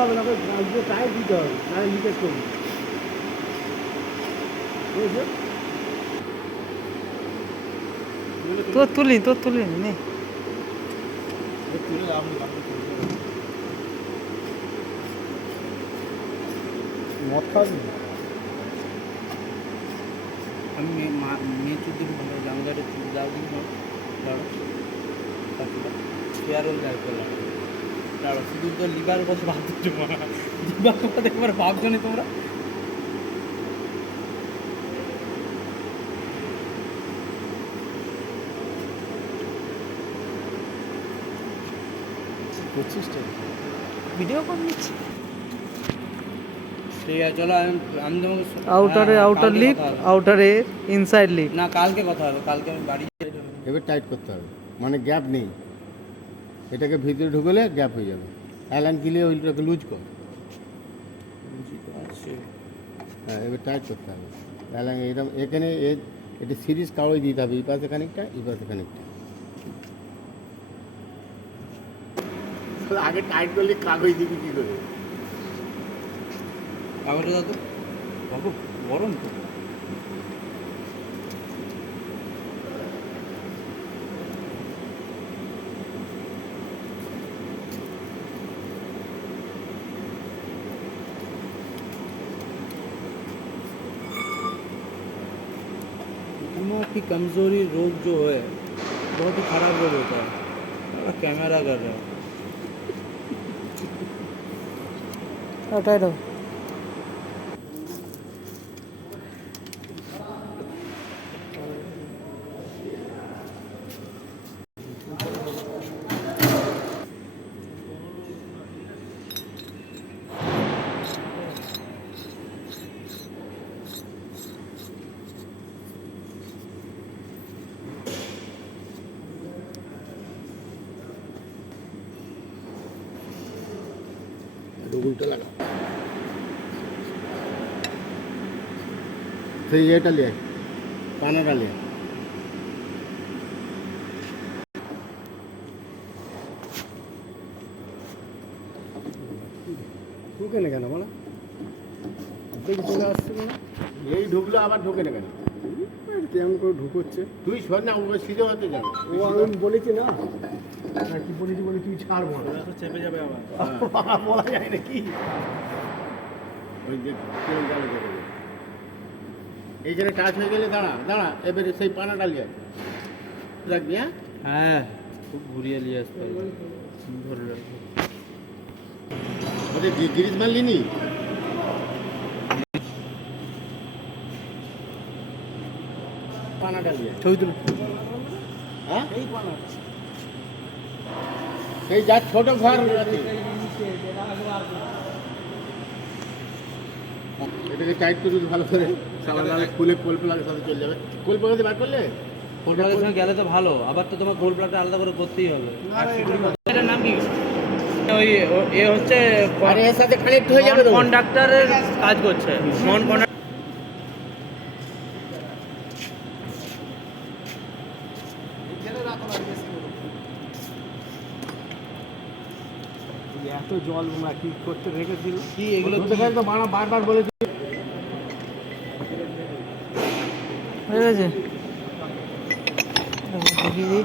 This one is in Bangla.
হবে না, টাইট দিতে হবে, নাহলে লিকেজ করবে। বুঝেছো? তোর তুলি নে। তুলে লাভ নেই, মদ খাওয়াবি? আমি মেয়ে চুদি জামদারে যাও দিন দাঁড়ো চেয়ারও যাই করলাম দাঁড়ো শুধু তো লিভার কথা ভাবছো লিভার কথা একবার ভাবছো না তোমরা করছিস তো? ভিডিও কল নিচ্ছি। ঠিক আছে চলো আমি তোমাকে আউটার লিপ, আউটারে ইনসাইড লিপ। না কালকে কথা হবে, কালকে আমি বাড়ি এবার টাইট করতে হবে, মানে গ্যাপ নেই, এটাকে ভিতরে ঢুকলে গ্যাপ হয়ে যাবে। অ্যালান কিলিয়ে ওইটাকে লুজ কর। আছে হ্যাঁ, এবার টাইট করতে হবে। অ্যালান এরকম এখানে এটা সিরিজ কাগজ দিতে হবে, এই পাশে খানিকটা, এই পাশে খানিকটা। আগে টাইট করলে কাগজ দিবি কী করে? কাগজটা দাও তো বাবু, গরম তো। दिमाग की कमज़ोरी रोग जो है बहुत ही ख़राब रोग होता है। साला कैमरा कर रहा है ওটাই দাও। উল্টো লাগা, সেই এটা লিয়ে পানাটা লিয়ে। ঢুকে না কেন বলো? দেখি চলে আসছে কেন? এই ঢুকলো আবার ঢুকে না কেন? কেমন করে ঢুকোচ্ছে? তুই শোন না, ওগুলো সিধে হতে যাবে। ও আমি বলেছি না, কি বলেছি বলে তুই ছাড়বো না, চেপে যাবে আবার বলা যায় না কি? ওই যে তেল ডালে যাবে, এইখানে টাচ হয়ে গেলে দাঁড়া দাঁড়া, এবারে সেই পানাটা লিয়ে রাখবি। হ্যাঁ হ্যাঁ খুব ঘুরিয়ে নিয়ে আসতে হবে, ধরে রাখবো। ওদের গিরিজ মারলি নি? পানাটা লিয়ে ছবি তুলো। হ্যাঁ, সেই যার ছোট ঘর আছে, এটাকে টাইট করে দিতে ভালো করে, খুলে কোল প্লাগের সাথে চলে যাবে। কোল প্লাগে বার করলে কোল প্লাগের সঙ্গে গেলে তো ভালো, আবার তো তোমার কোল প্লাগটা আলাদা করে করতেই হবে। এটার নাম কি? ওই এ হচ্ছে আর এর সাথে কানেক্ট হয়ে যাবে তো। কন্ডাক্টরের কাজ করছে, নন কন্ডাক্টর। এত জল তোমরা কি করতে রেখেছিল? কি এগুলো তো বারবার বলেছি। হয়ে গেছে, দেখিয়ে দিই।